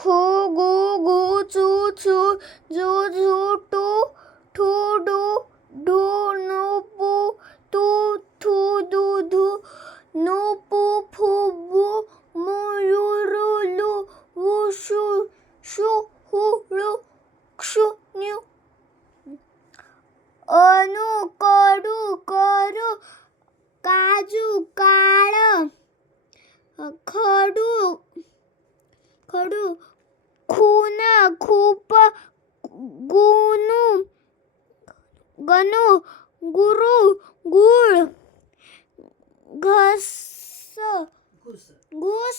खो गो गो चू चू जू zoo to ठू डू ढू नु पू तू थू दू धू नु पू फू बू मू यू रू लू वू शू शू हू ळू क्षू न्यू अनु कडू करू काजू काळ खडू खडू खून खूप गुणू गणू गुरु गुळ घस घुस